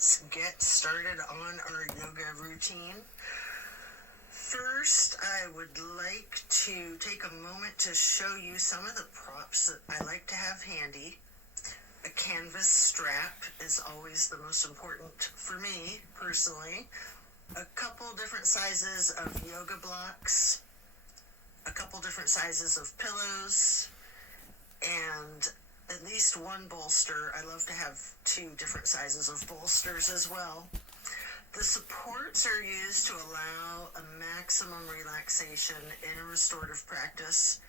let's get started on our yoga routine. First, I would like to take a moment to show you some of the props that I like to have handy. A canvas strap is always the most important for me, personally. A couple different sizes of yoga blocks, a couple different sizes of pillows, and at least one bolster. I love to have 2 different sizes of bolsters as well. The supports are used to allow a maximum relaxation in a restorative practice.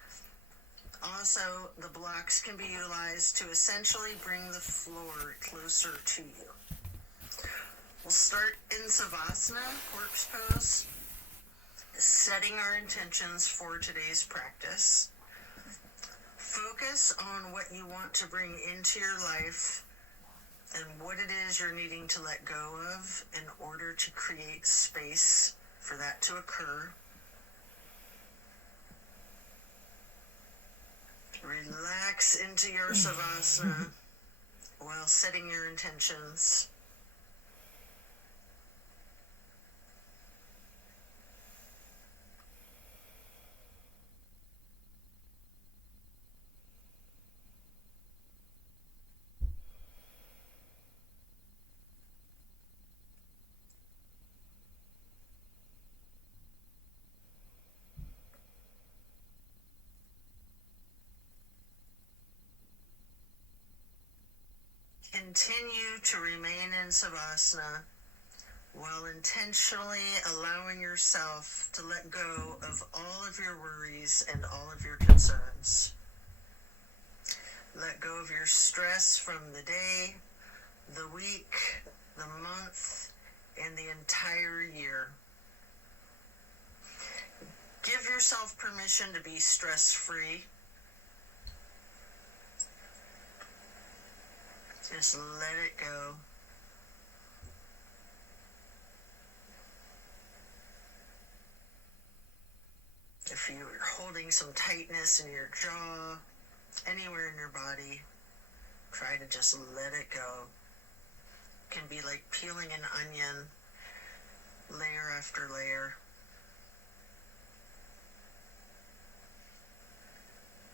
Also, the blocks can be utilized to essentially bring the floor closer to you. We'll start in Savasana, corpse pose, setting our intentions for today's practice. Focus on what you want to bring into your life and what it is you're needing to let go of in order to create space for that to occur. Relax into your Savasana while setting your intentions. Continue to remain in Savasana while intentionally allowing yourself to let go of all of your worries and all of your concerns. Let go of your stress from the day, the week, the month, and the entire year. Give yourself permission to be stress-free. Just let it go. If you're holding some tightness in your jaw, anywhere in your body, try to just let it go. It can be like peeling an onion, layer after layer.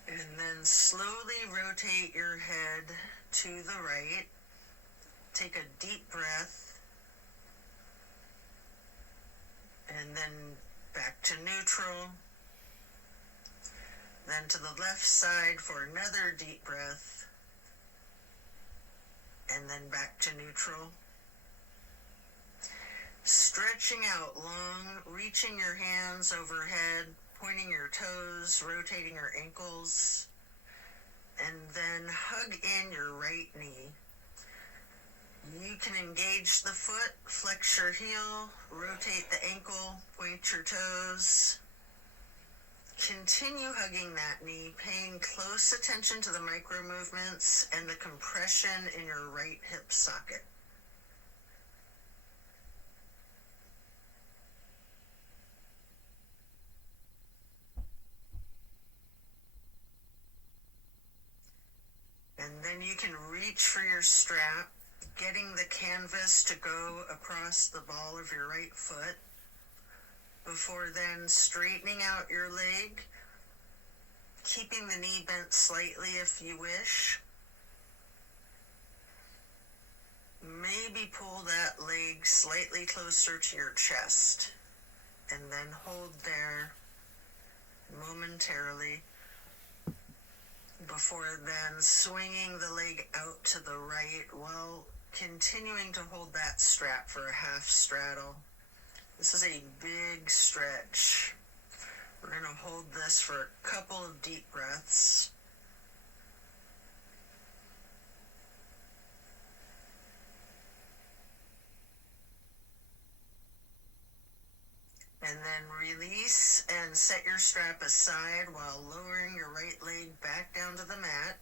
And then slowly rotate your head to the right. Take a deep breath. And then back to neutral. Then to the left side for another deep breath. And then back to neutral. Stretching out long, reaching your hands overhead, pointing your toes, rotating your ankles, and then hug in your right knee. You can engage the foot, flex your heel, rotate the ankle, point your toes. Continue hugging that knee, paying close attention to the micro movements and the compression in your right hip socket. And then you can reach for your strap, getting the canvas to go across the ball of your right foot, before then straightening out your leg, keeping the knee bent slightly if you wish. Maybe pull that leg slightly closer to your chest, and then hold there momentarily, before then swinging the leg out to the right while continuing to hold that strap for a half straddle. This is a big stretch. We're going to hold this for a couple of deep breaths. And then release and set your strap aside while lowering your right leg back down to the mat.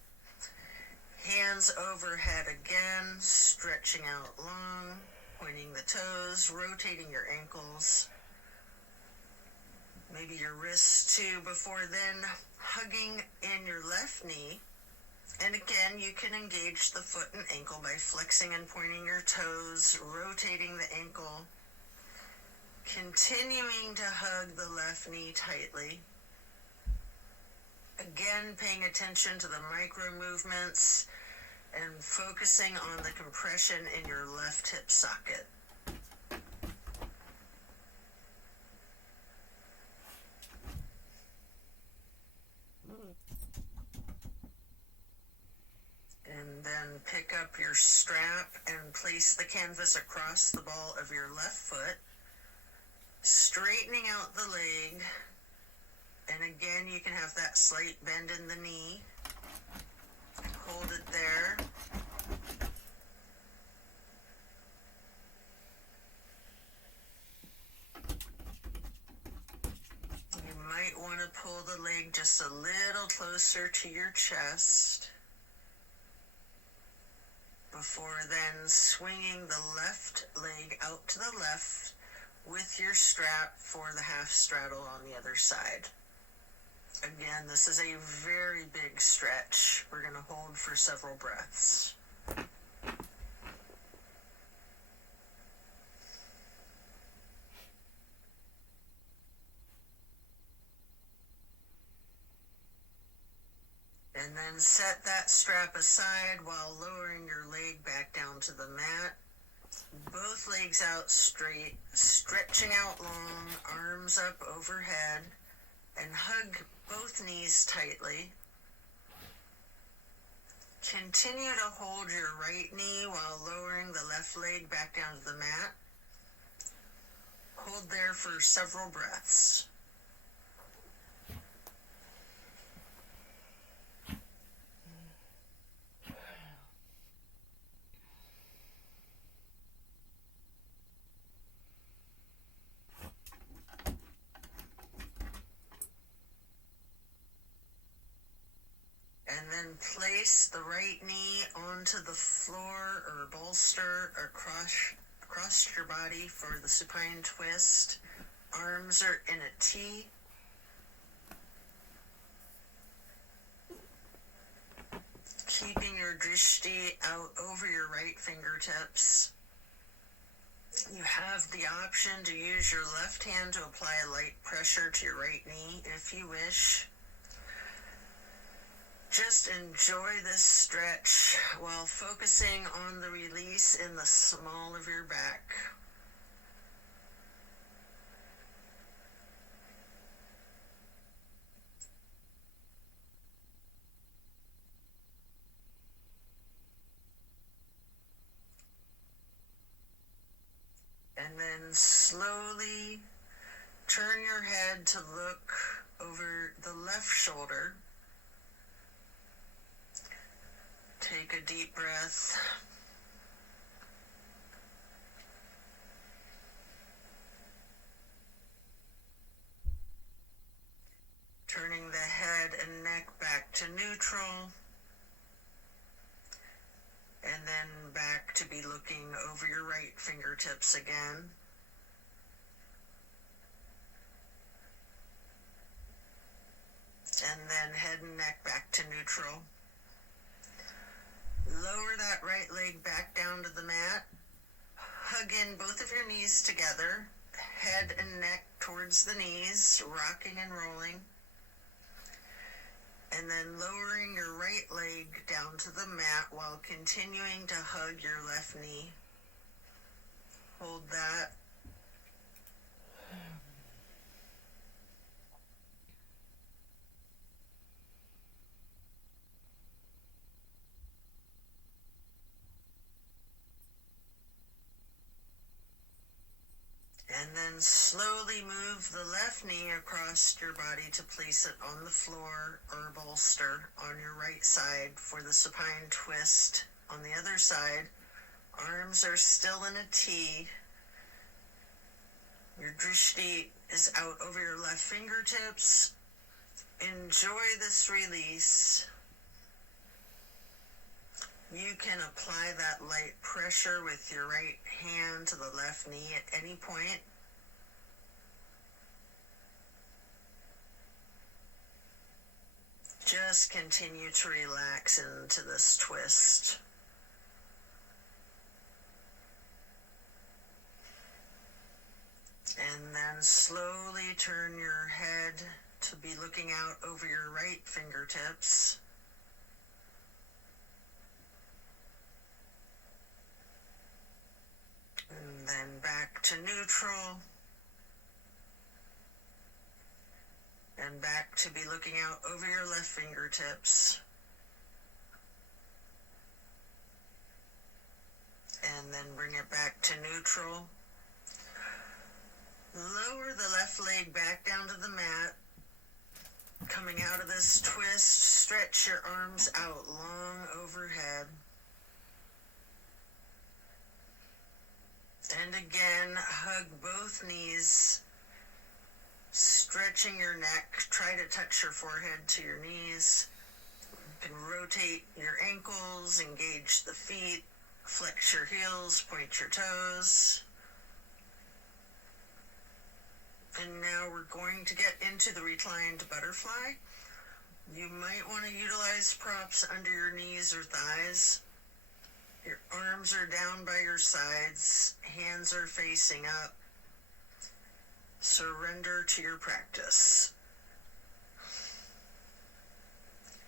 Hands overhead again, stretching out long, pointing the toes, rotating your ankles. Maybe your wrists too, before then hugging in your left knee And again, you can engage the foot and ankle by flexing and pointing your toes, rotating the ankle, continuing to hug the left knee tightly. Again, paying attention to the micro movements and focusing on the compression in your left hip socket. And then pick up your strap and place the canvas across the ball of your left foot, straightening out the leg. And again, you can have that slight bend in the knee. Hold it there. You might want to pull the leg just a little closer to your chest before then swinging the left leg out to the left with your strap for the half straddle on the other side. Again, this is a very big stretch. We're going to hold for several breaths. And then set that strap aside while lowering your leg back down to the mat. Both legs out straight, stretching out long, arms up overhead, and hug both knees tightly. Continue to hold your right knee while lowering the left leg back down to the mat. Hold there for several breaths. And then place the right knee onto the floor or bolster across your body for the supine twist. Arms are in a T. Keeping your drishti out over your right fingertips. You have the option to use your left hand to apply a light pressure to your right knee if you wish. Just enjoy this stretch while focusing on the release in the small of your back. And then slowly turn your head to look over the left shoulder. Take a deep breath. Turning the head and neck back to neutral. And then back to be looking over your right fingertips again. And then head and neck back to neutral. Lower that right leg back down to the mat. Hug in both of your knees together. Head and neck towards the knees, rocking and rolling. And then lowering your right leg down to the mat while continuing to hug your left knee. Hold that. And then slowly move the left knee across your body to place it on the floor or bolster on your right side for the supine twist. On the other side, arms are still in a T. Your drishti is out over your left fingertips. Enjoy this release. You can apply that light pressure with your right hand to the left knee at any point. Just just continue to relax into this twist. And then slowly turn your head to be looking out over your right fingertips. And then back to neutral. And back to be looking out over your left fingertips. And then bring it back to neutral. Lower the left leg back down to the mat. Coming out of this twist, stretch your arms out long overhead. And again, hug both knees, stretching your neck. Try to touch your forehead to your knees. You can rotate your ankles, engage the feet, flex your heels, point your toes. And now we're going to get into the reclined butterfly. You might want to utilize props under your knees or thighs. Your arms are down by your sides, hands are facing up. Surrender to your practice.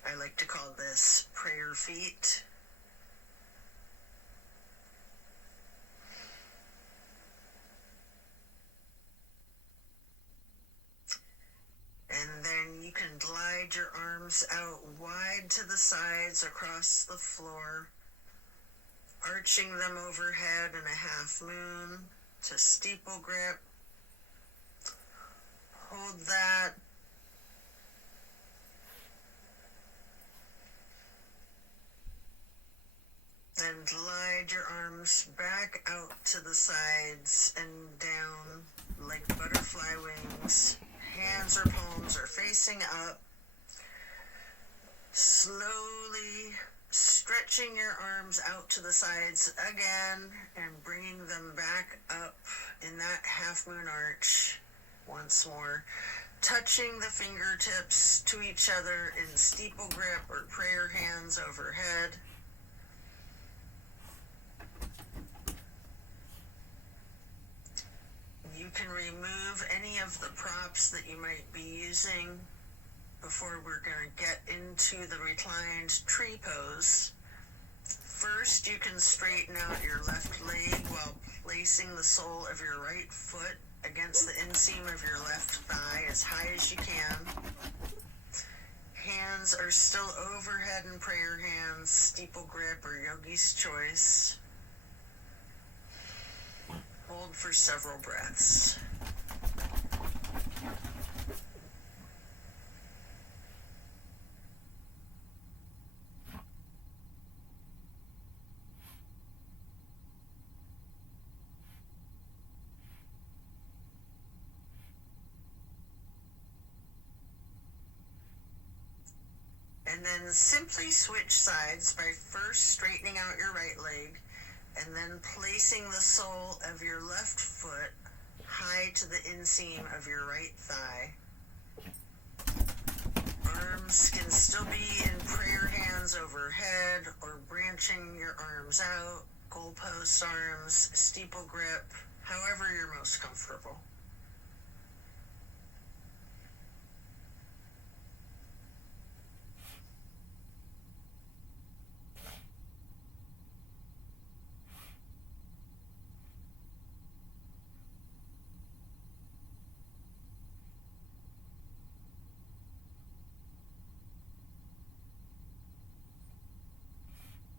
I like to call this prayer feet. And then you can glide your arms out wide to the sides across the floor, arching them overhead in a half moon to steeple grip. Hold that. Then glide your arms back out to the sides and down like butterfly wings. Hands or palms are facing up. Slowly stretching your arms out to the sides again and bringing them back up in that half moon arch once more. Touching the fingertips to each other in steeple grip or prayer hands overhead. You can remove any of the props that you might be using before we're going to get into the reclined tree pose. First, you can straighten out your left leg while placing the sole of your right foot against the inseam of your left thigh as high as you can. Hands are still overhead in prayer hands, steeple grip, or yogi's choice. Hold for several breaths. And then simply switch sides by first straightening out your right leg and then placing the sole of your left foot high to the inseam of your right thigh. Arms can still be in prayer hands overhead or branching your arms out, goalpost arms, steeple grip, however you're most comfortable.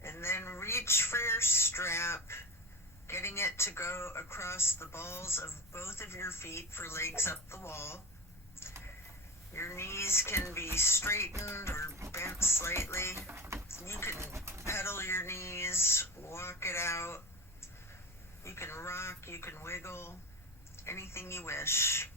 And then reach for your strap, getting it to go across the balls of both of your feet for legs up the wall. Your knees can be straightened or bent slightly. You can pedal your knees, walk it out. You can rock, you can wiggle, anything you wish.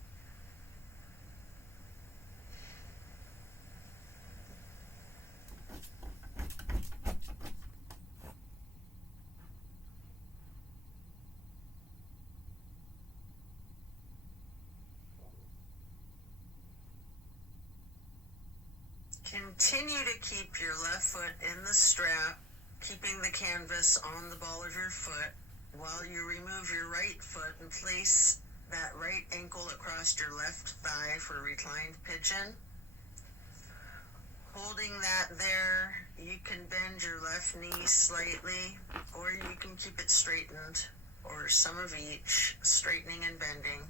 Can Continue to keep your left foot in the strap, keeping the canvas on the ball of your foot while you remove your right foot and place that right ankle across your left thigh for reclined pigeon. Holding that there, you can bend your left knee slightly, or you can keep it straightened, or some of each, straightening and bending.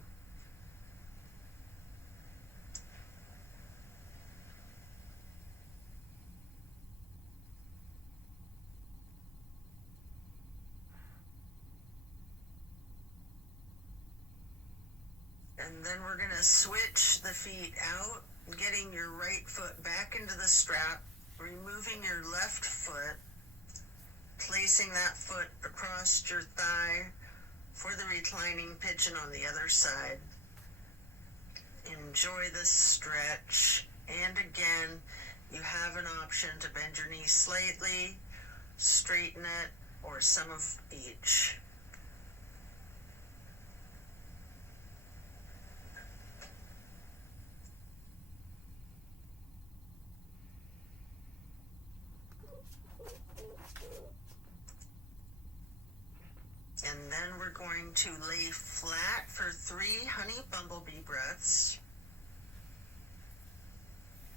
And then we're going to switch the feet out, getting your right foot back into the strap, removing your left foot, placing that foot across your thigh for the reclining pigeon on the other side. Enjoy the stretch. And again, you have an option to bend your knee slightly, straighten it, or some of each. And then we're going to lay flat for 3 honey bumblebee breaths.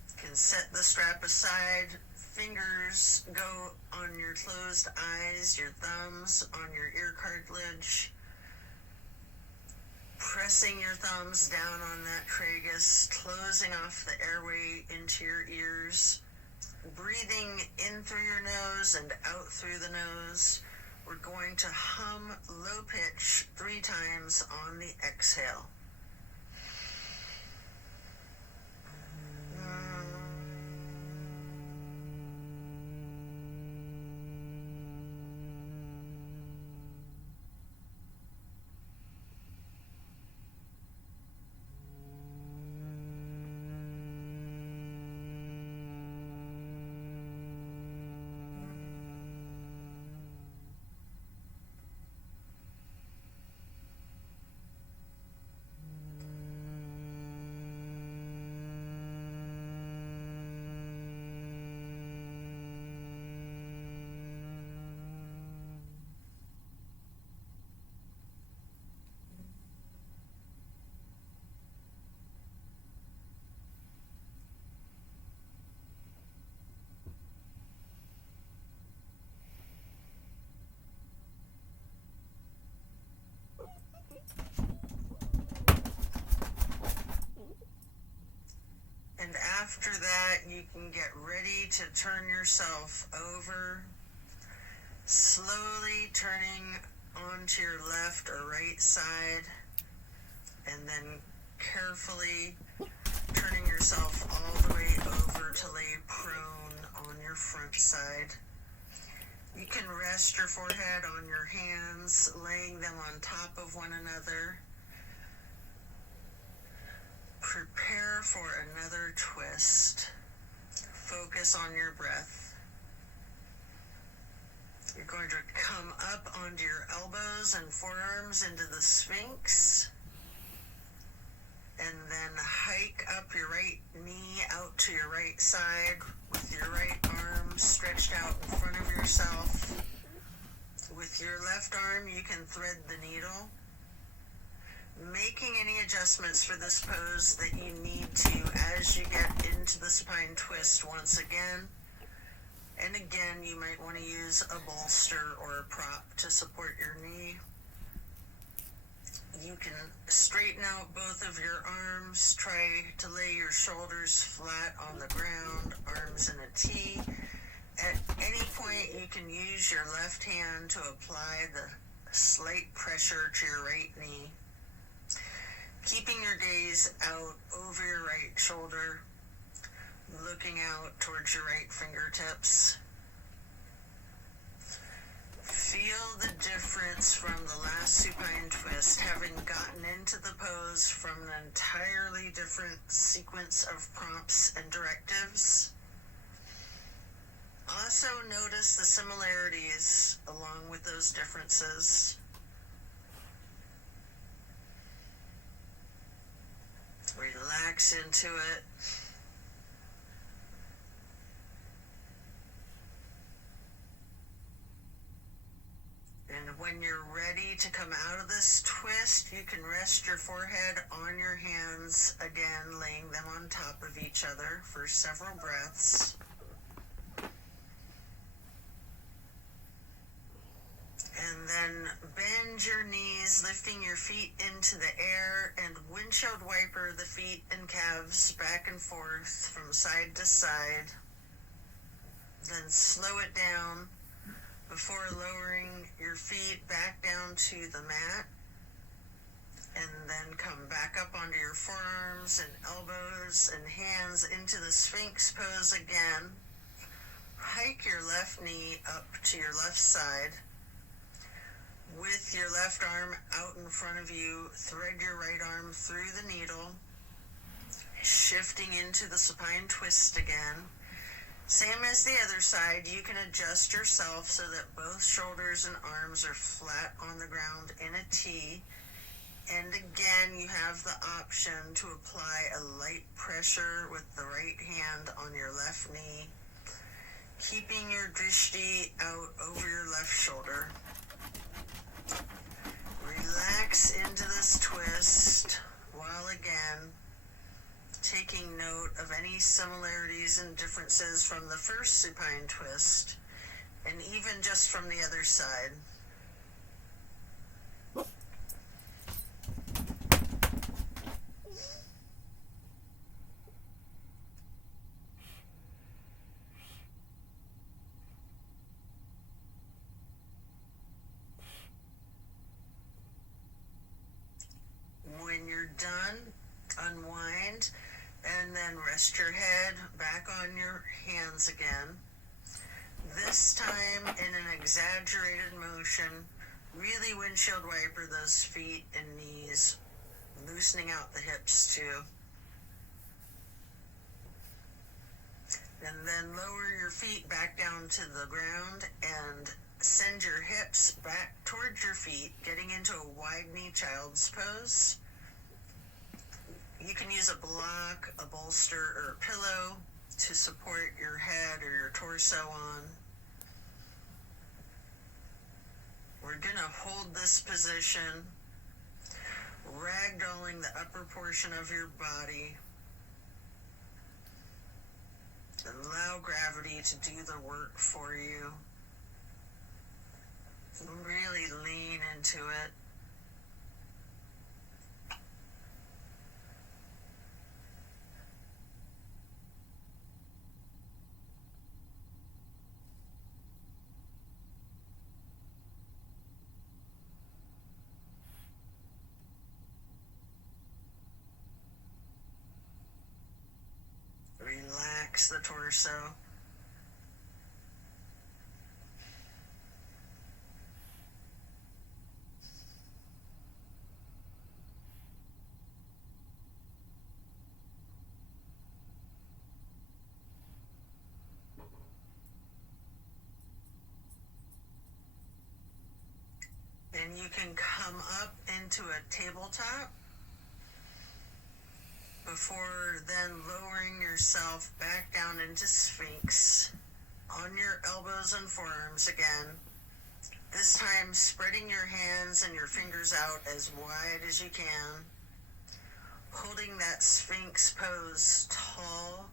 You can set the strap aside, fingers go on your closed eyes, your thumbs on your ear cartilage, pressing your thumbs down on that tragus, closing off the airway into your ears, breathing in through your nose and out through the nose. We're going to hum low pitch 3 times on the exhale. And after that, you can get ready to turn yourself over, slowly turning onto your left or right side, and then carefully turning yourself all the way over to lay prone on your front side. You can rest your forehead on your hands, laying them on top of one another. Prepare for another twist. Focus on your breath. You're going to come up onto your elbows and forearms into the Sphinx. And then hike up your right knee out to your right side with your right arm stretched out in front of yourself. With your left arm, you can thread the needle, making any adjustments for this pose that you need to as you get into the spine twist once again. And again, you might want to use a bolster or a prop to support your knee. You can straighten out both of your arms, try to lay your shoulders flat on the ground, arms in a T. At any point, you can use your left hand to apply the slight pressure to your right knee, keeping your gaze out over your right shoulder, looking out towards your right fingertips. Feel the difference from the last supine twist, having gotten into the pose from an entirely different sequence of prompts and directives. Also notice the similarities along with those differences. Relax into it. When you're ready to come out of this twist, you can rest your forehead on your hands, again laying them on top of each other for several breaths. And then bend your knees, lifting your feet into the air, and windshield wiper the feet and calves back and forth from side to side. Then slow it down before lowering your feet back down to the mat. And then come back up onto your forearms and elbows and hands into the Sphinx pose again. Hike your left knee up to your left side. With your left arm out in front of you, thread your right arm through the needle, shifting into the supine twist again. Same as the other side, you can adjust yourself so that both shoulders and arms are flat on the ground in a T. And again, you have the option to apply a light pressure with the right hand on your left knee, keeping your drishti out over your left shoulder. Relax into this twist while again taking note of any similarities and differences from the first supine twist, and even just from the other side. When you're done, unwind, and then rest your head back on your hands again. This time in an exaggerated motion, really windshield wiper those feet and knees, loosening out the hips too. And then lower your feet back down to the ground and send your hips back towards your feet, getting into a wide knee child's pose. You can use a block, a bolster, or a pillow to support your head or your torso on. We're going to hold this position, ragdolling the upper portion of your body. Allow gravity to do the work for you. Really lean into it. Relax the torso. Then you can come up into a tabletop before then lowering yourself back down into Sphinx on your elbows and forearms again. This time spreading your hands and your fingers out as wide as you can, holding that Sphinx pose tall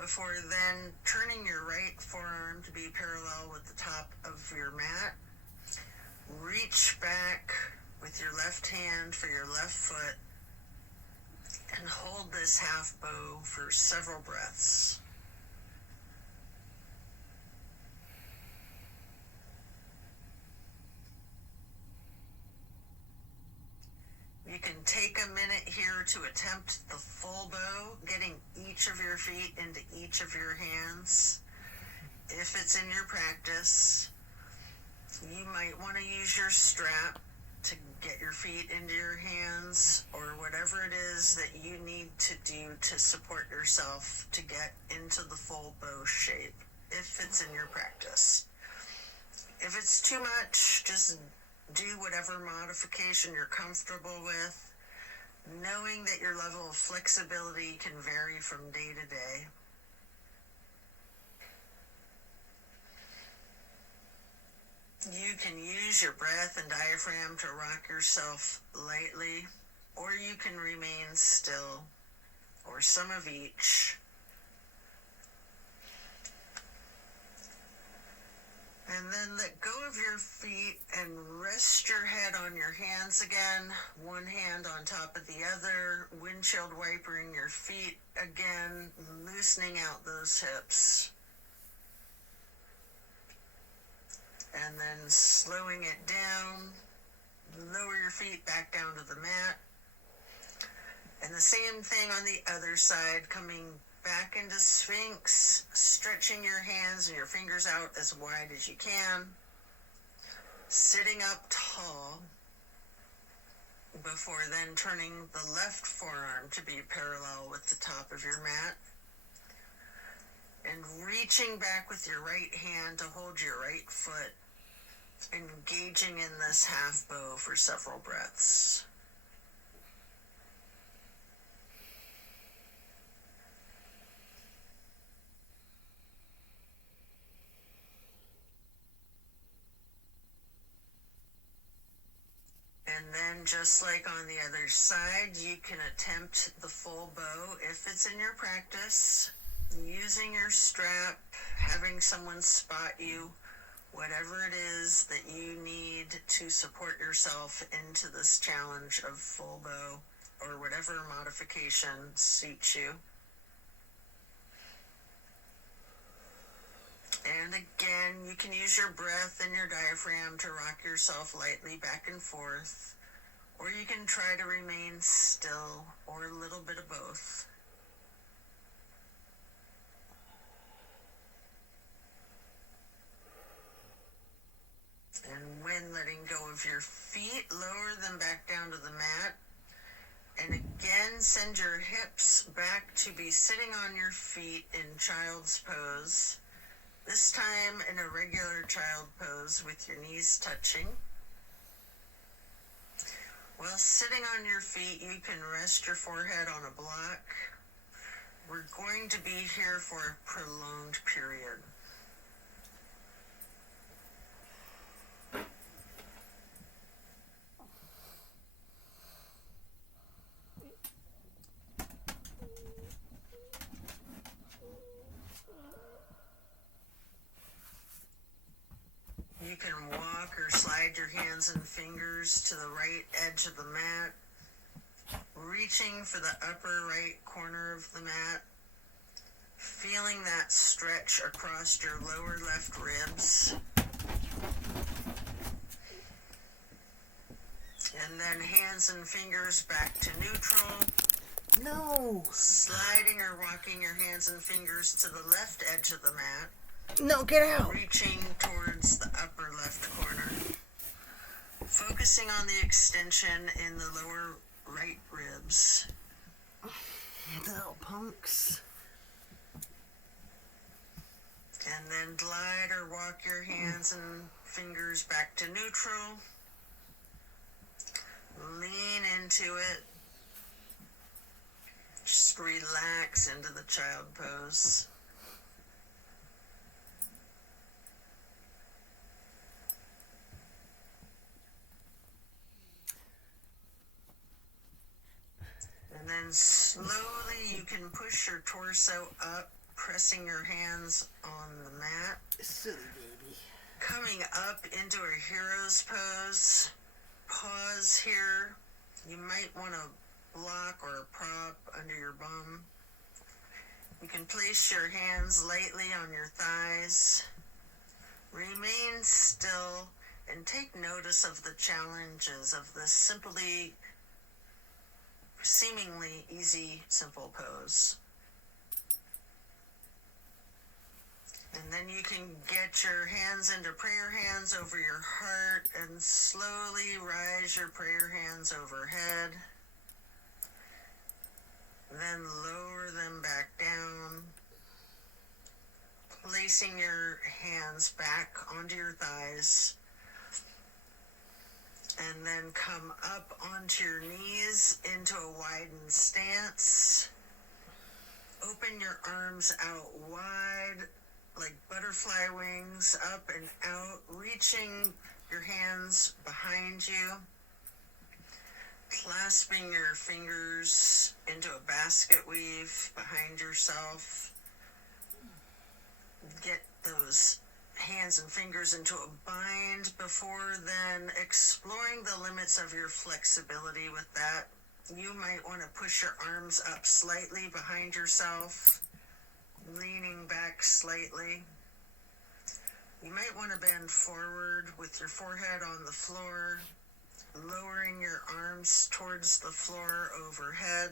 before then turning your right forearm to be parallel with the top of your mat. Reach back with your left hand for your left foot and hold this half bow for several breaths. You can take a minute here to attempt the full bow, getting each of your feet into each of your hands. If it's in your practice, you might want to use your strap to get your feet into your hands, or whatever it is that you need to do to support yourself to get into the full bow shape, if it's in your practice. If it's too much, just do whatever modification you're comfortable with, knowing that your level of flexibility can vary from day to day. You can use your breath and diaphragm to rock yourself lightly, or you can remain still, or some of each. And then let go of your feet and rest your head on your hands again, one hand on top of the other, windshield wipering your feet again, loosening out those hips. And then slowing it down, lower your feet back down to the mat. And the same thing on the other side, coming back into Sphinx, stretching your hands and your fingers out as wide as you can. Sitting up tall before then turning the left forearm to be parallel with the top of your mat. And reaching back with your right hand to hold your right foot, engaging in this half bow for several breaths. And then just like on the other side, you can attempt the full bow if it's in your practice, using your strap, having someone spot you, whatever it is that you need to support yourself into this challenge of full bow, or whatever modification suits you. And again, you can use your breath and your diaphragm to rock yourself lightly back and forth, or you can try to remain still, or a little bit of both. And when letting go of your feet, lower them back down to the mat. And again, send your hips back to be sitting on your feet in child's pose. This time in a regular child pose with your knees touching. While sitting on your feet, you can rest your forehead on a block. We're going to be here for a prolonged period. You can walk or slide your hands and fingers to the right edge of the mat, reaching for the upper right corner of the mat, feeling that stretch across your lower left ribs. And then hands and fingers back to neutral. No. Sliding or rocking your hands and fingers to the left edge of the mat. No, get out. Reaching towards the upper left corner. Focusing on the extension in the lower right ribs. No, punks. And then glide or walk your hands and fingers back to neutral. Lean into it. Just relax into the child pose. And then slowly you can push your torso up, pressing your hands on the mat. Silly baby. Coming up into a hero's pose. Pause here. You might want a block or a prop under your bum. You can place your hands lightly on your thighs. Remain still and take notice of the challenges of this seemingly easy, simple pose. And then you can get your hands into prayer hands over your heart and slowly rise your prayer hands overhead. Then lower them back down, placing your hands back onto your thighs. And then come up onto your knees into a widened stance. Open your arms out wide, like butterfly wings up and out, reaching your hands behind you, clasping your fingers into a basket weave behind yourself. Get those hands and fingers into a bind before then exploring the limits of your flexibility with that. You might want to push your arms up slightly behind yourself, leaning back slightly. You might want to bend forward with your forehead on the floor, lowering your arms towards the floor overhead.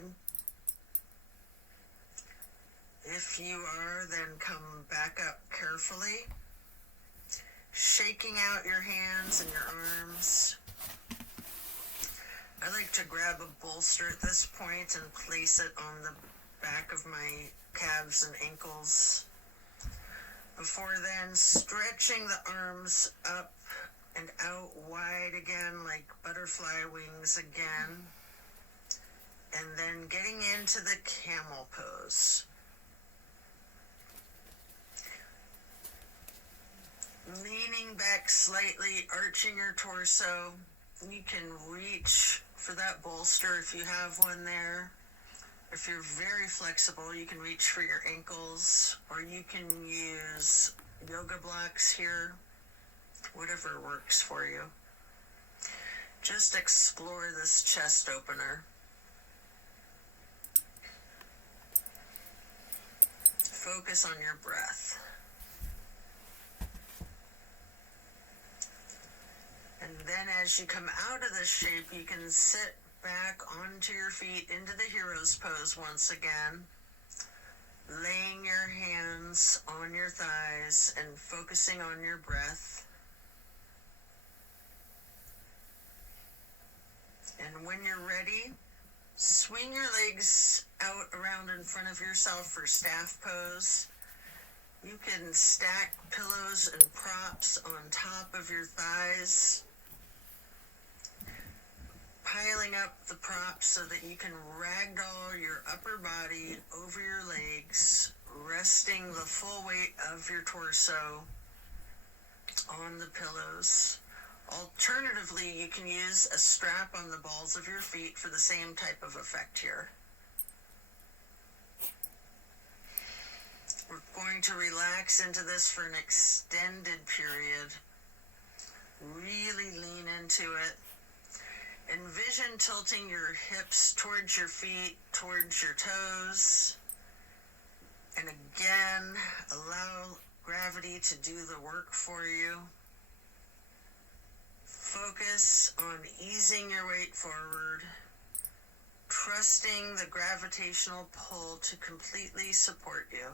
If you are, then come back up carefully, shaking out your hands and your arms. I like to grab a bolster at this point and place it on the back of my calves and ankles. Before then, stretching the arms up and out wide again, like butterfly wings again. And then getting into the camel pose. Leaning back slightly, arching your torso. You can reach for that bolster if you have one there. If you're very flexible, you can reach for your ankles, or you can use yoga blocks here, whatever works for you. Just explore this chest opener. Focus on your breath. And then as you come out of this shape, you can sit back onto your feet into the hero's pose once again, laying your hands on your thighs and focusing on your breath. And when you're ready, swing your legs out around in front of yourself for staff pose. You can stack pillows and props on top of your thighs, piling up the props so that you can ragdoll your upper body over your legs, resting the full weight of your torso on the pillows. Alternatively, you can use a strap on the balls of your feet for the same type of effect here. We're going to relax into this for an extended period. Really lean into it. Envision tilting your hips towards your feet, towards your toes. And again, allow gravity to do the work for you. Focus on easing your weight forward, trusting the gravitational pull to completely support you.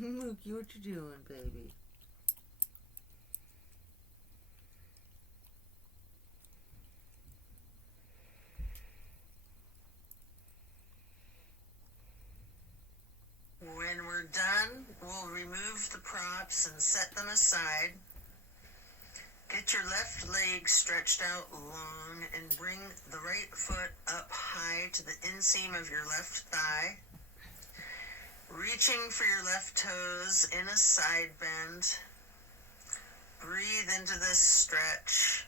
Look, what you doing, baby? When we're done, we'll remove the props and set them aside. Get your left leg stretched out long and bring the right foot up high to the inseam of your left thigh. Reaching for your left toes in a side bend. Breathe into this stretch.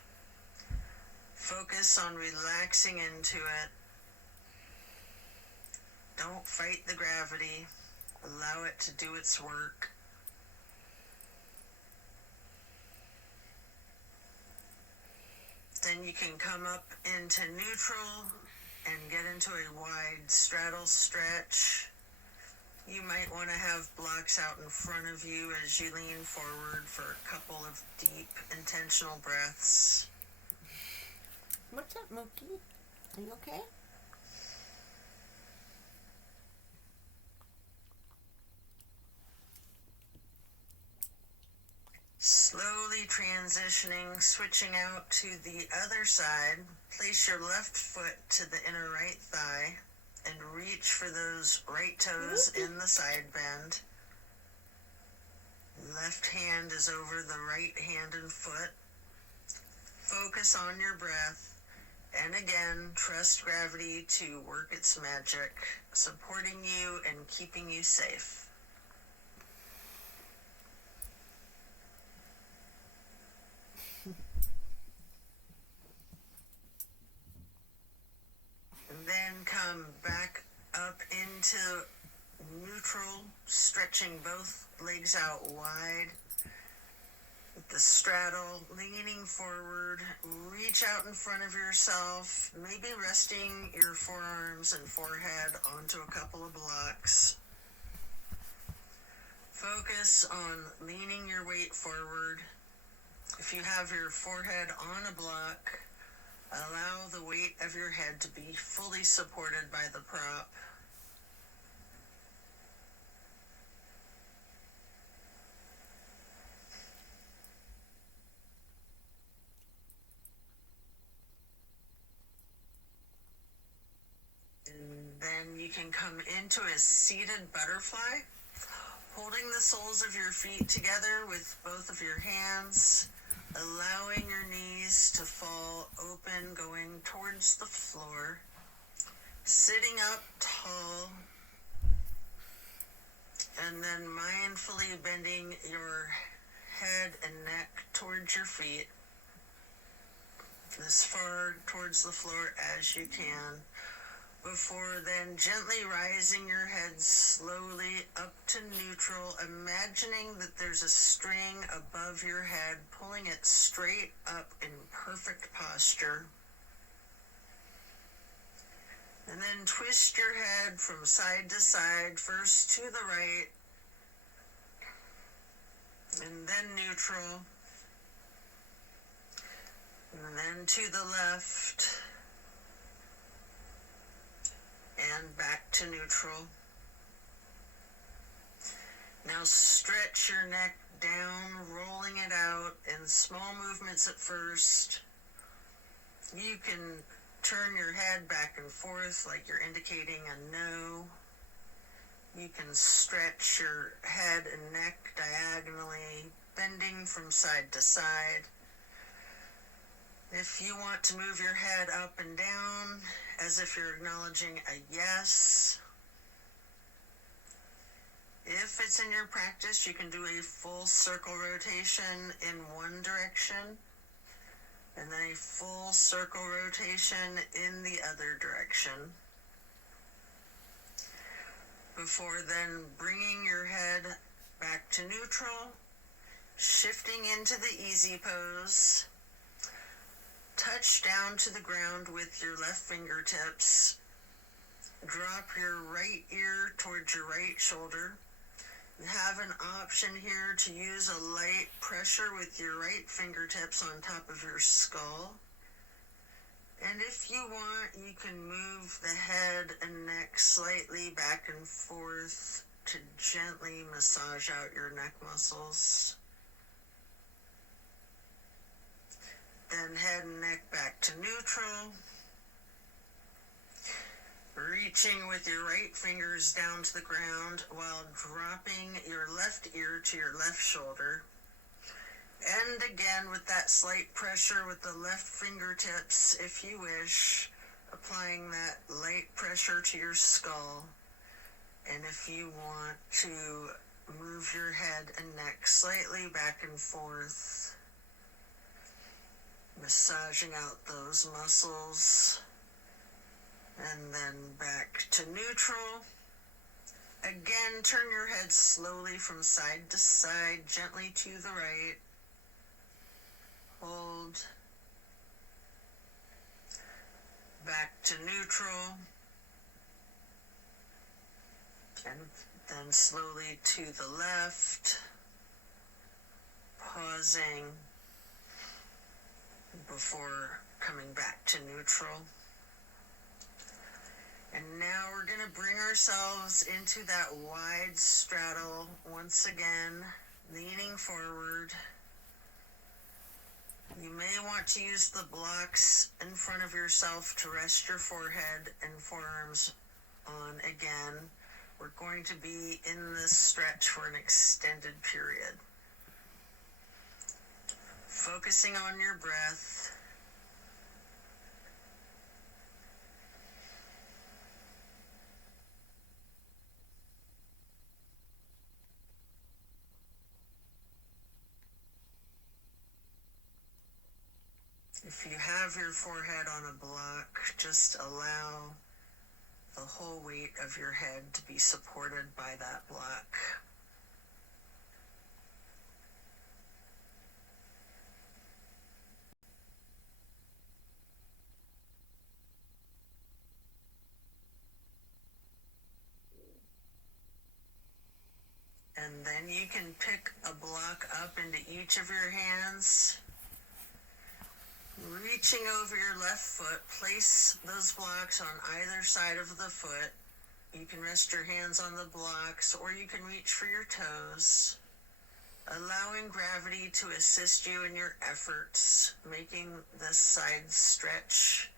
Focus on relaxing into it. Don't fight the gravity. Allow it to do its work. Then you can come up into neutral and get into a wide straddle stretch. You might want to have blocks out in front of you as you lean forward for a couple of deep, intentional breaths. What's up, Mookie? Are you okay? Slowly transitioning, switching out to the other side. Place your left foot to the inner right thigh and reach for those right toes in the side bend. Left hand is over the right hand and foot. Focus on your breath, and again, trust gravity to work its magic, supporting you and keeping you safe. And then come back up into neutral, stretching both legs out wide. With the straddle, leaning forward, reach out in front of yourself, maybe resting your forearms and forehead onto a couple of blocks. Focus on leaning your weight forward. If you have your forehead on a block, allow the weight of your head to be fully supported by the prop. And then you can come into a seated butterfly, holding the soles of your feet together with both of your hands, allowing your knees to fall open, going towards the floor, sitting up tall, and then mindfully bending your head and neck towards your feet, as far towards the floor as you can, before then gently rising your head slowly up to neutral, imagining that there's a string above your head, pulling it straight up in perfect posture. And then twist your head from side to side, first to the right, and then neutral, and then to the left, and back to neutral. Now stretch your neck down, rolling it out in small movements at first. You can turn your head back and forth like you're indicating a no. You can stretch your head and neck diagonally, bending from side to side. If you want to move your head up and down as if you're acknowledging a yes. If it's in your practice, you can do a full circle rotation in one direction and then a full circle rotation in the other direction. Before then bringing your head back to neutral, shifting into the easy pose. Touch down to the ground with your left fingertips. Drop your right ear towards your right shoulder. You have an option here to use a light pressure with your right fingertips on top of your skull. And if you want, you can move the head and neck slightly back and forth to gently massage out your neck muscles. Then head and neck back to neutral. Reaching with your right fingers down to the ground while dropping your left ear to your left shoulder. And again with that slight pressure with the left fingertips, if you wish, applying that light pressure to your skull. And if you want to move your head and neck slightly back and forth, massaging out those muscles, and then back to neutral. Again, turn your head slowly from side to side, gently to the right. Hold. Back to neutral. And then slowly to the left. Pausing before coming back to neutral. And now we're going to bring ourselves into that wide straddle once again, leaning forward. You may want to use the blocks in front of yourself to rest your forehead and forearms on again. We're going to be in this stretch for an extended period. Focusing on your breath. If you have your forehead on a block, just allow the whole weight of your head to be supported by that block. And then you can pick a block up into each of your hands. Reaching over your left foot, place those blocks on either side of the foot. You can rest your hands on the blocks, or you can reach for your toes, allowing gravity to assist you in your efforts, making this side stretch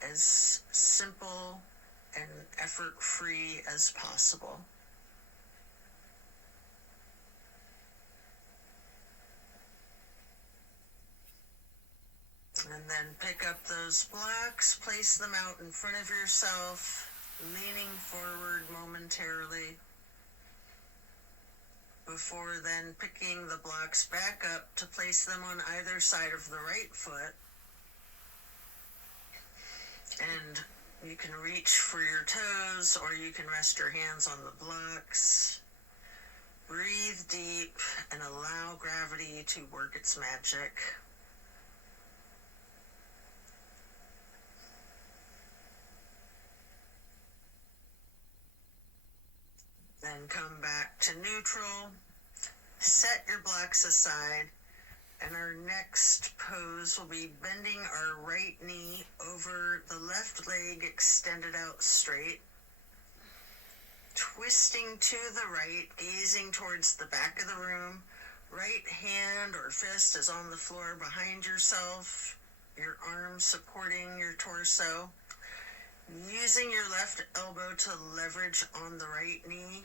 as simple and effort-free as possible. And then pick up those blocks, place them out in front of yourself, leaning forward momentarily, before then picking the blocks back up to place them on either side of the right foot. And you can reach for your toes, or you can rest your hands on the blocks. Breathe deep and allow gravity to work its magic. Then come back to neutral, set your blocks aside, and our next pose will be bending our right knee over the left leg extended out straight, twisting to the right, gazing towards the back of the room. Right hand or fist is on the floor behind yourself, your arm supporting your torso. Using your left elbow to leverage on the right knee.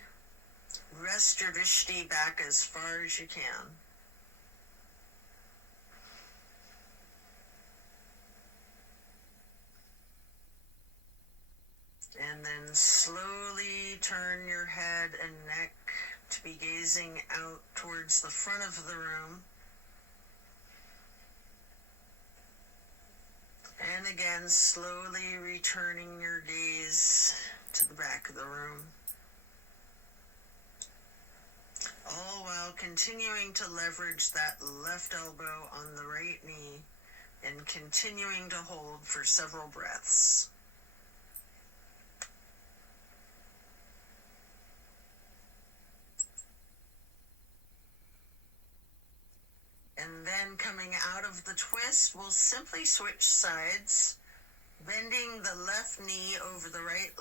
Rest your drishti back as far as you can. And then slowly turn your head and neck to be gazing out towards the front of the room. And again, slowly returning your gaze to the back of the room. All while continuing to leverage that left elbow on the right knee and continuing to hold for several breaths. And then coming out of the twist, we'll simply switch sides, bending the left knee over the right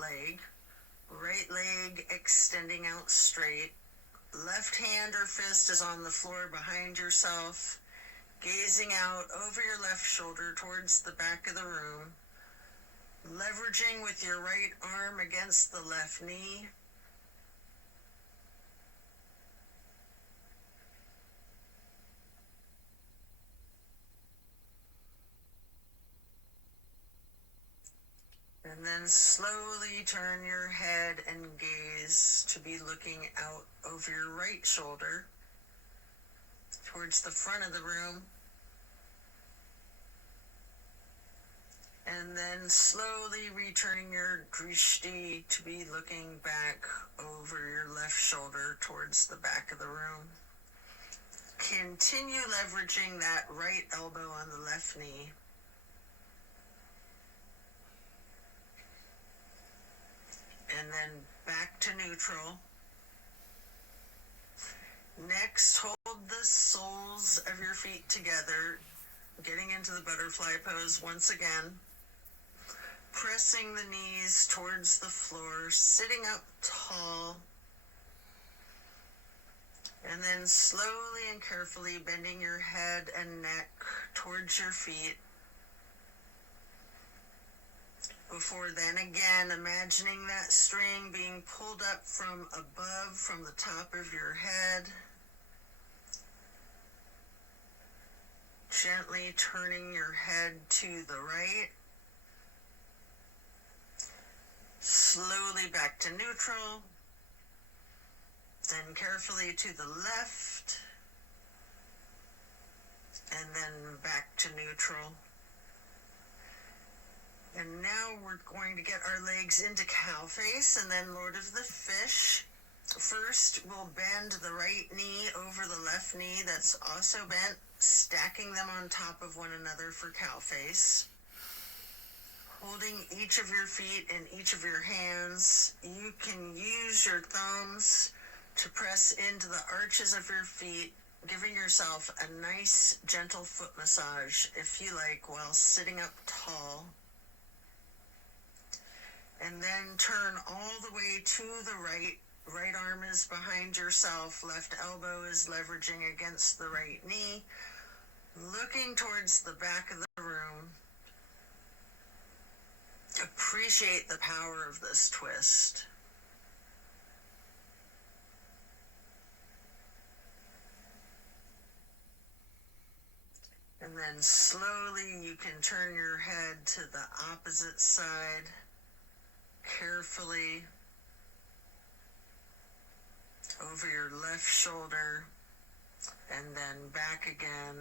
leg extending out straight. Left hand or fist is on the floor behind yourself, gazing out over your left shoulder towards the back of the room, leveraging with your right arm against the left knee. And then slowly turn your head and gaze to be looking out over your right shoulder towards the front of the room. And then slowly returning your drishti to be looking back over your left shoulder towards the back of the room. Continue leveraging that right elbow on the left knee. And then back to neutral. Next, hold the soles of your feet together, getting into the butterfly pose once again. Pressing the knees towards the floor, sitting up tall, and then slowly and carefully bending your head and neck towards your feet. Before then, again, imagining that string being pulled up from above, from the top of your head. Gently turning your head to the right. Slowly back to neutral. Then carefully to the left. And then back to neutral. And now we're going to get our legs into cow face and then Lord of the Fish. First, we'll bend the right knee over the left knee that's also bent, stacking them on top of one another for cow face. Holding each of your feet in each of your hands, you can use your thumbs to press into the arches of your feet, giving yourself a nice, gentle foot massage, if you like, while sitting up tall. And then turn all the way to the right. Right arm is behind yourself, left elbow is leveraging against the right knee, looking towards the back of the room. Appreciate the power of this twist. And then slowly you can turn your head to the opposite side, carefully over your left shoulder, and then back again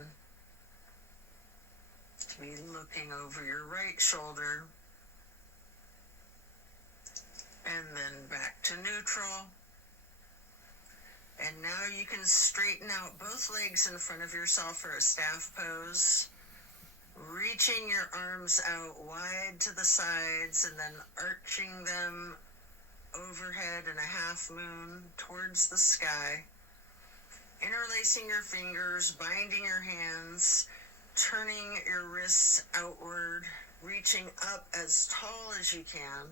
to be looking over your right shoulder, and then back to neutral. And now you can straighten out both legs in front of yourself for a staff pose, reaching your arms out wide to the sides and then arching them overhead in a half moon towards the sky, interlacing your fingers, binding your hands, turning your wrists outward, reaching up as tall as you can,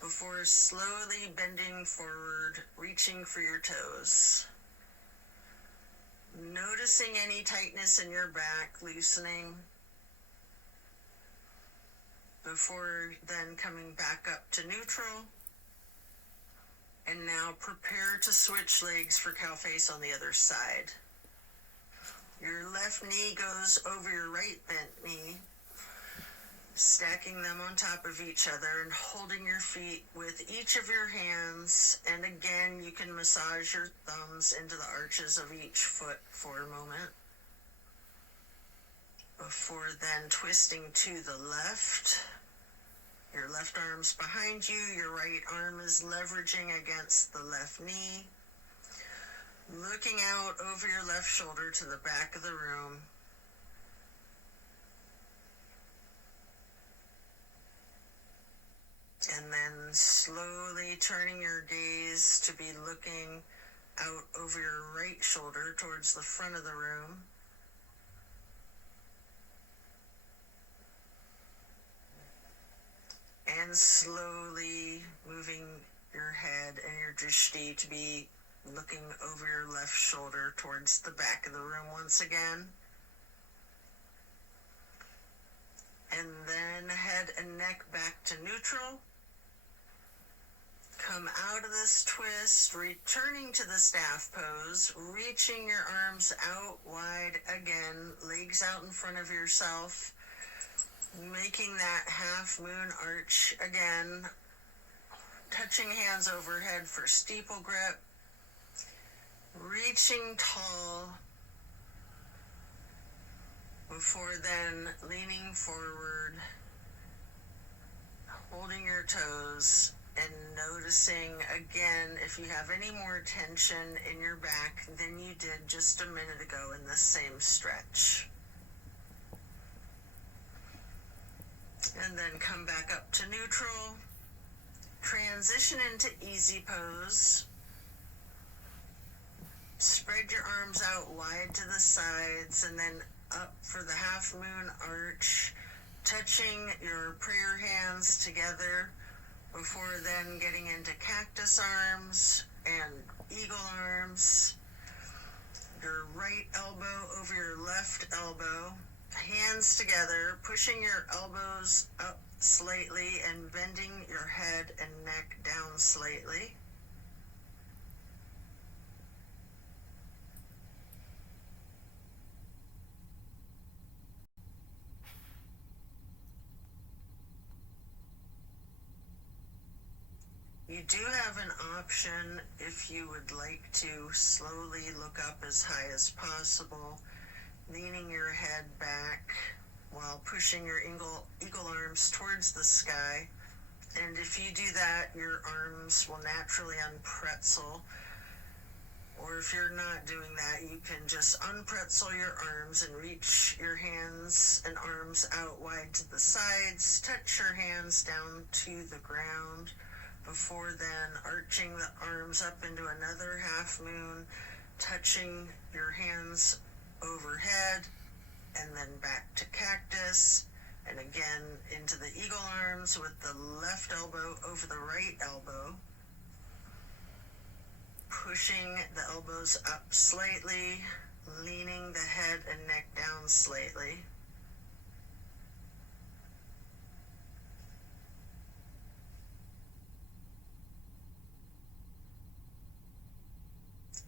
before slowly bending forward, reaching for your toes. Noticing any tightness in your back, loosening, before then coming back up to neutral. And now prepare to switch legs for cow face on the other side. Your left knee goes over your right bent knee, stacking them on top of each other and holding your feet with each of your hands. And again, you can massage your thumbs into the arches of each foot for a moment. Before then twisting to the left. Your left arm's behind you, your right arm is leveraging against the left knee. Looking out over your left shoulder to the back of the room. And then slowly turning your gaze to be looking out over your right shoulder towards the front of the room. And slowly moving your head and your drishti to be looking over your left shoulder towards the back of the room once again. And then head and neck back to neutral. Come out of this twist, returning to the staff pose, reaching your arms out wide again, legs out in front of yourself, making that half moon arch again, touching hands overhead for steeple grip, reaching tall, before then leaning forward, holding your toes, and noticing again if you have any more tension in your back than you did just a minute ago in the same stretch. And then come back up to neutral, transition into easy pose, spread your arms out wide to the sides, and then up for the half moon arch, touching your prayer hands together before then getting into cactus arms and eagle arms. Your right elbow over your left elbow, hands together, pushing your elbows up slightly and bending your head and neck down slightly. You do have an option if you would like to slowly look up as high as possible, leaning your head back while pushing your eagle arms towards the sky. And if you do that, your arms will naturally unpretzel. Or if you're not doing that, you can just unpretzel your arms and reach your hands and arms out wide to the sides. Touch your hands down to the ground before then arching the arms up into another half moon, touching your hands overhead, and then back to cactus, and again into the eagle arms with the left elbow over the right elbow, pushing the elbows up slightly, leaning the head and neck down slightly.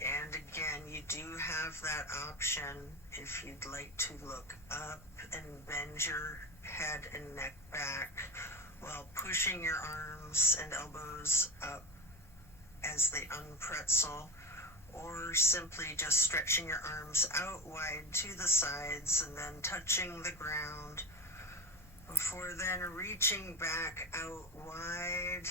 And again, you do have that option if you'd like to look up and bend your head and neck back while pushing your arms and elbows up as they unpretzel, or simply just stretching your arms out wide to the sides and then touching the ground before then reaching back out wide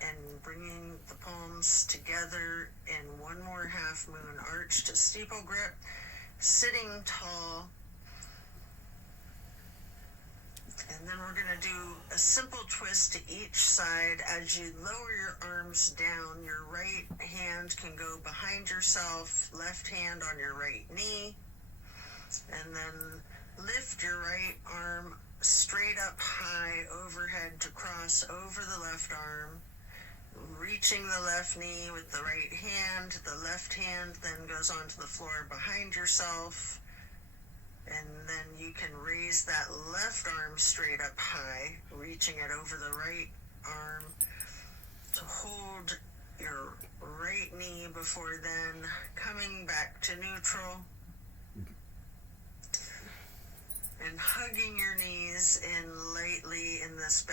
and bringing the palms together in one more half moon arch to steeple grip, sitting tall. And then we're going to do a simple twist to each side. As you lower your arms down, your right hand can go behind yourself, left hand on your right knee, and then lift your right arm straight up high overhead to cross over the left arm, reaching the left knee with the right hand. The left hand then goes onto the floor behind yourself, and then you can raise that left arm straight up high, reaching it over the right arm to hold your right knee before then coming back to neutral and hugging your knees in lightly in this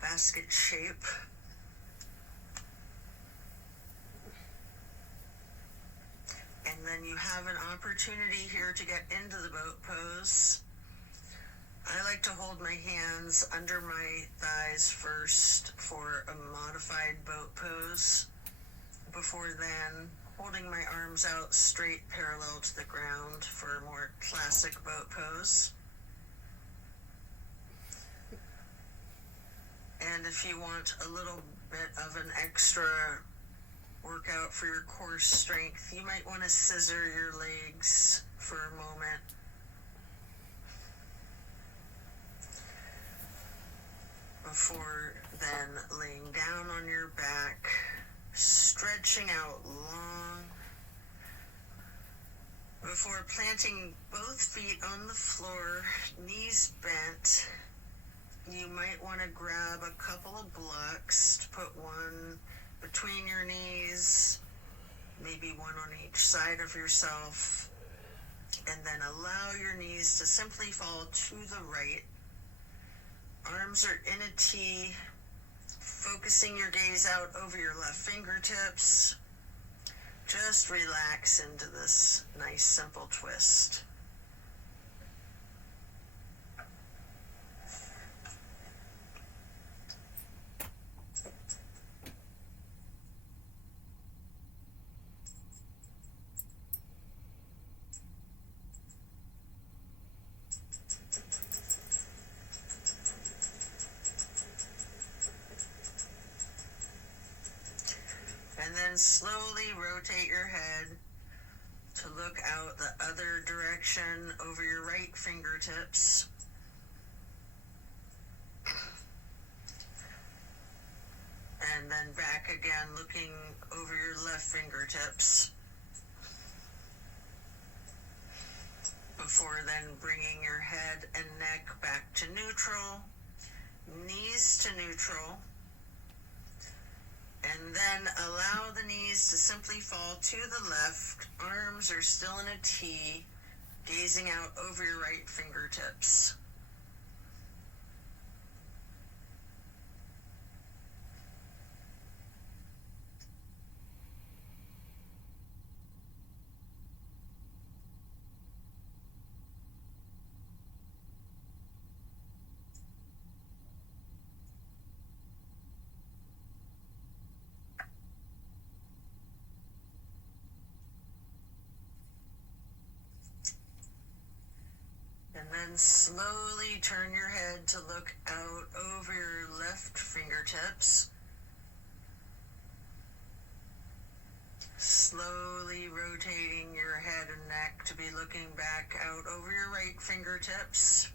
basket shape. And then you have an opportunity here to get into the boat pose. I like to hold my hands under my thighs first for a modified boat pose, before then holding my arms out straight parallel to the ground for a more classic boat pose. And if you want a little bit of an extra workout for your core strength, you might want to scissor your legs for a moment. Before then laying down on your back, stretching out long. Before planting both feet on the floor, knees bent, you might want to grab a couple of blocks to put one between your knees, maybe one on each side of yourself, and then allow your knees to simply fall to the right. Arms are in a T, focusing your gaze out over your left fingertips. Just relax into this nice simple twist. And then slowly rotate your head to to look out the other direction over your right fingertips. And then back again, looking over your left fingertips. Before then bringing your head and neck back to neutral, knees to neutral, and then allow the knees to simply fall to the left. Arms are still in a T, gazing out over your right fingertips. And then slowly turn your head to look out over your left fingertips. Slowly rotating your head and neck to be looking back out over your right fingertips.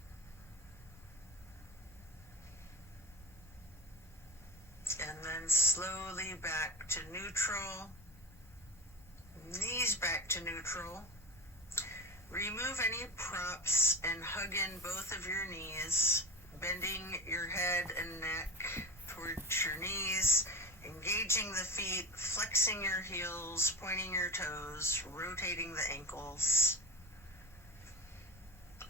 And then slowly back to neutral. Knees back to neutral. Remove any props and hug in both of your knees, bending your head and neck towards your knees, engaging the feet, flexing your heels, pointing your toes, rotating the ankles.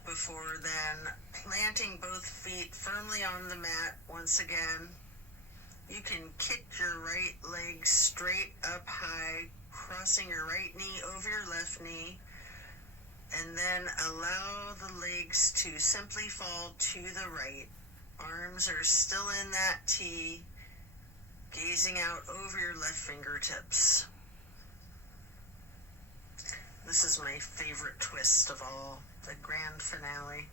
Before then, planting both feet firmly on the mat once again. You can kick your right leg straight up high, crossing your right knee over your left knee. And then allow the legs to simply fall to the right. Arms are still in that T, gazing out over your left fingertips. This is my favorite twist of all, the grand finale.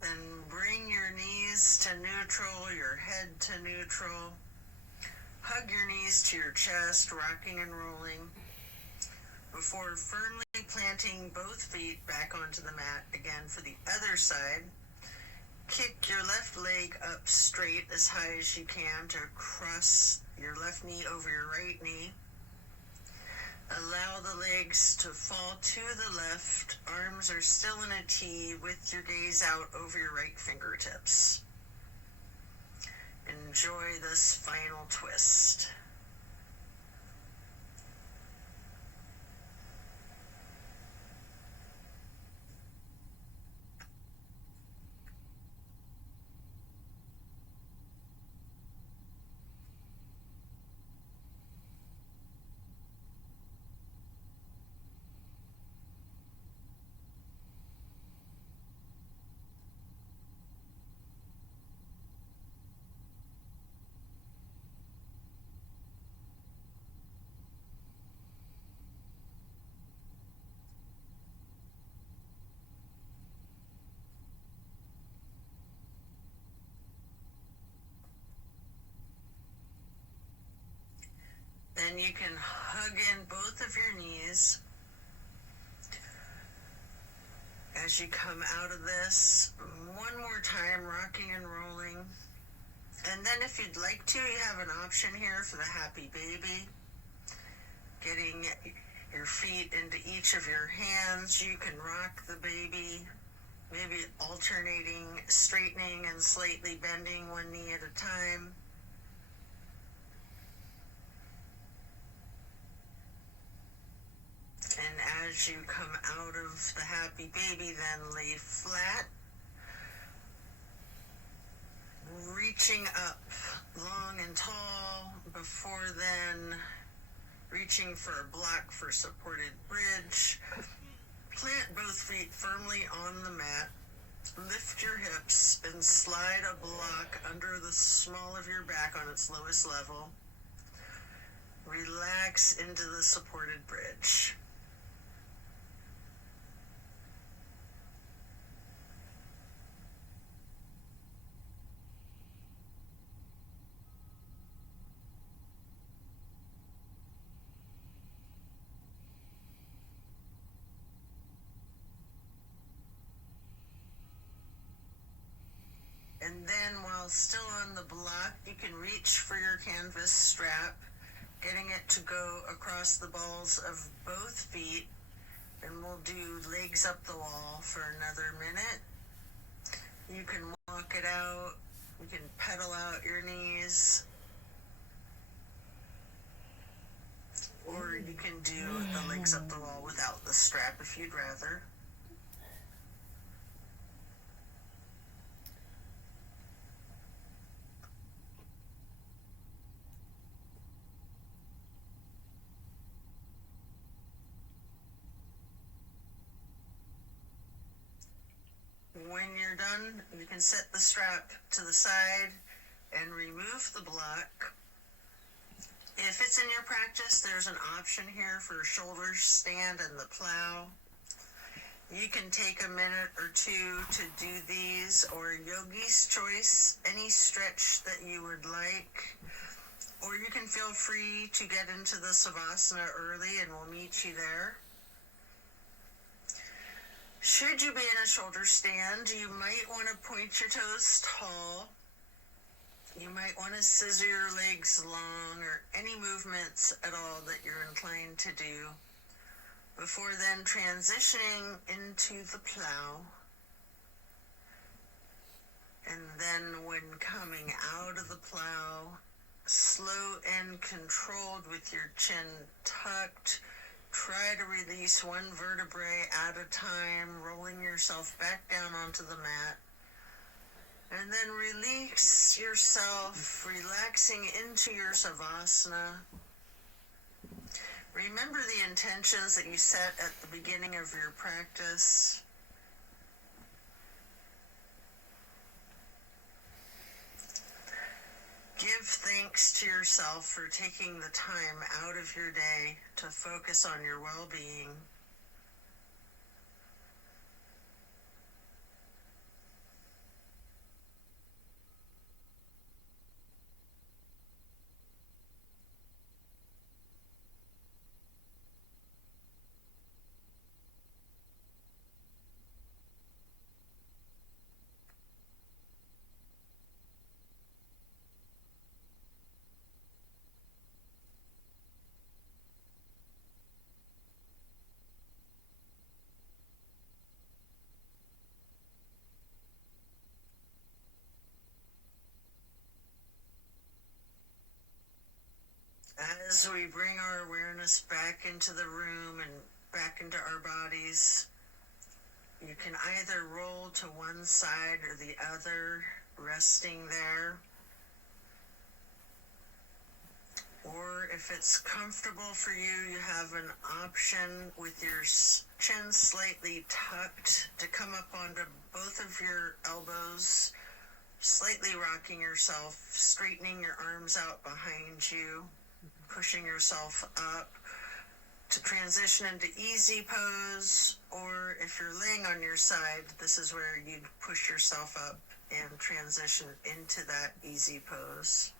Then bring your knees to neutral, your head to neutral. Hug your knees to your chest, rocking and rolling. Before firmly planting both feet back onto the mat again for the other side. Kick your left leg up straight as high as you can to cross your left knee over your right knee. Allow the legs to fall to the left. Arms are still in a T with your gaze out over your right fingertips. Enjoy this final twist. Then you can hug in both of your knees as you come out of this. One more time, rocking and rolling. And then if you'd like to, you have an option here for the happy baby. Getting your feet into each of your hands. You can rock the baby, maybe alternating, straightening and slightly bending one knee at a time. And as you come out of the happy baby, then lay flat, reaching up long and tall, before then reaching for a block for supported bridge. Plant both feet firmly on the mat. Lift your hips and slide a block under the small of your back on its lowest level. Relax into the supported bridge. And then while still on the block, you can reach for your canvas strap, getting it to go across the balls of both feet, and we'll do legs up the wall for another minute. You can walk it out, you can pedal out your knees, or you can do the legs up the wall without the strap if you'd rather. When you're done, you can set the strap to the side and remove the block. If it's in your practice, there's an option here for shoulder stand and the plow. You can take a minute or two to do these, or yogi's choice, any stretch that you would like. Or you can feel free to get into the Savasana early and we'll meet you there. Should you be in a shoulder stand, you might want to point your toes tall. You might want to scissor your legs long, or any movements at all that you're inclined to do, before then transitioning into the plow. And then when coming out of the plow, slow and controlled with your chin tucked, try to release one vertebrae at a time, rolling yourself back down onto the mat. And then release yourself, relaxing into your Savasana. Remember the intentions that you set at the beginning of your practice. Give thanks to yourself for taking the time out of your day to focus on your well-being. As we bring our awareness back into the room and back into our bodies, you can either roll to one side or the other, resting there. Or if it's comfortable for you, you have an option with your chin slightly tucked to come up onto both of your elbows, slightly rocking yourself, straightening your arms out behind you, pushing yourself up to transition into easy pose. Or if you're laying on your side, this is where you'd push yourself up and transition into that easy pose.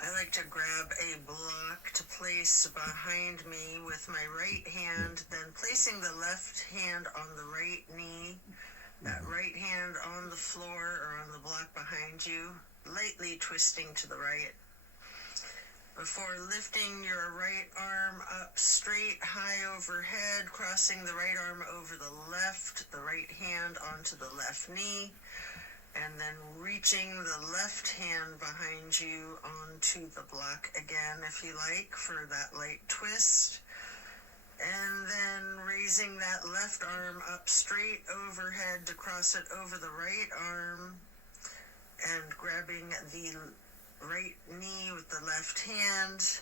I like to grab a block to place behind me with my right hand, then placing the left hand on the right knee, that right hand on the floor or on the block behind you, lightly twisting to the right. Before lifting your right arm up straight, high overhead, crossing the right arm over the left, the right hand onto the left knee, and then reaching the left hand behind you onto the block again, if you like, for that light twist. And then raising that left arm up straight overhead to cross it over the right arm, and grabbing the right knee with the left hand,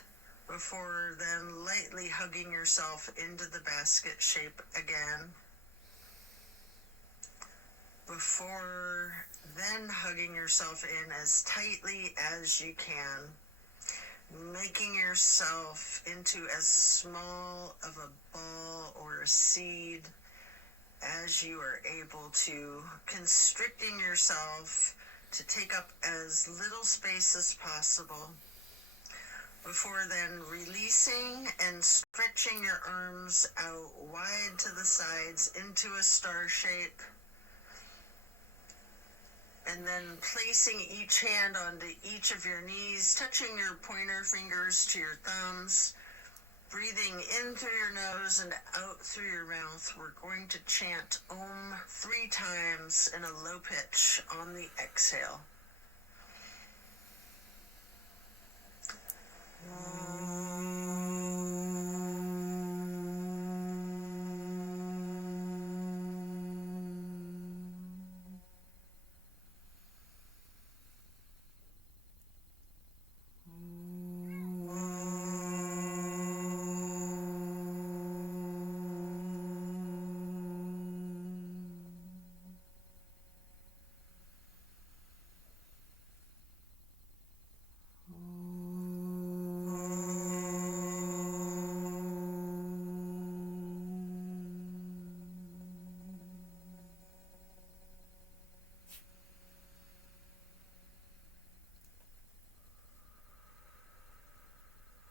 before then lightly hugging yourself into the basket shape again. Before then hugging yourself in as tightly as you can, making yourself into as small of a ball or a seed as you are able to, constricting yourself to take up as little space as possible. Before then releasing and stretching your arms out wide to the sides into a star shape. And then placing each hand onto each of your knees, touching your pointer fingers to your thumbs, breathing in through your nose and out through your mouth. We're going to chant Om 3 times in a low pitch on the exhale.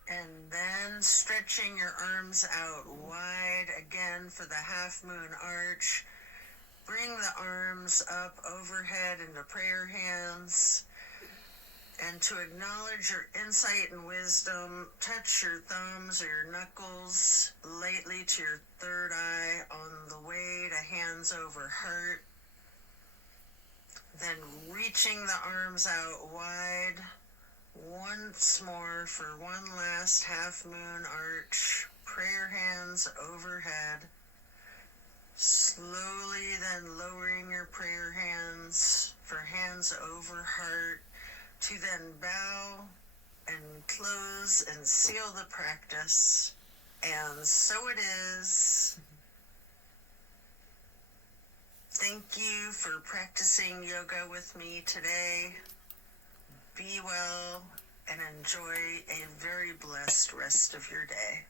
And then stretching your arms out wide again for the half moon arch. Bring the arms up overhead into prayer hands. And to acknowledge your insight and wisdom, touch your thumbs or your knuckles lightly to your third eye on the way to hands over heart. Then reaching the arms out wide once more for one last half moon arch, prayer hands overhead. Slowly then lowering your prayer hands for hands over heart, to then bow and close and seal the practice. And so it is. Thank you for practicing yoga with me today. Be well and enjoy a very blessed rest of your day.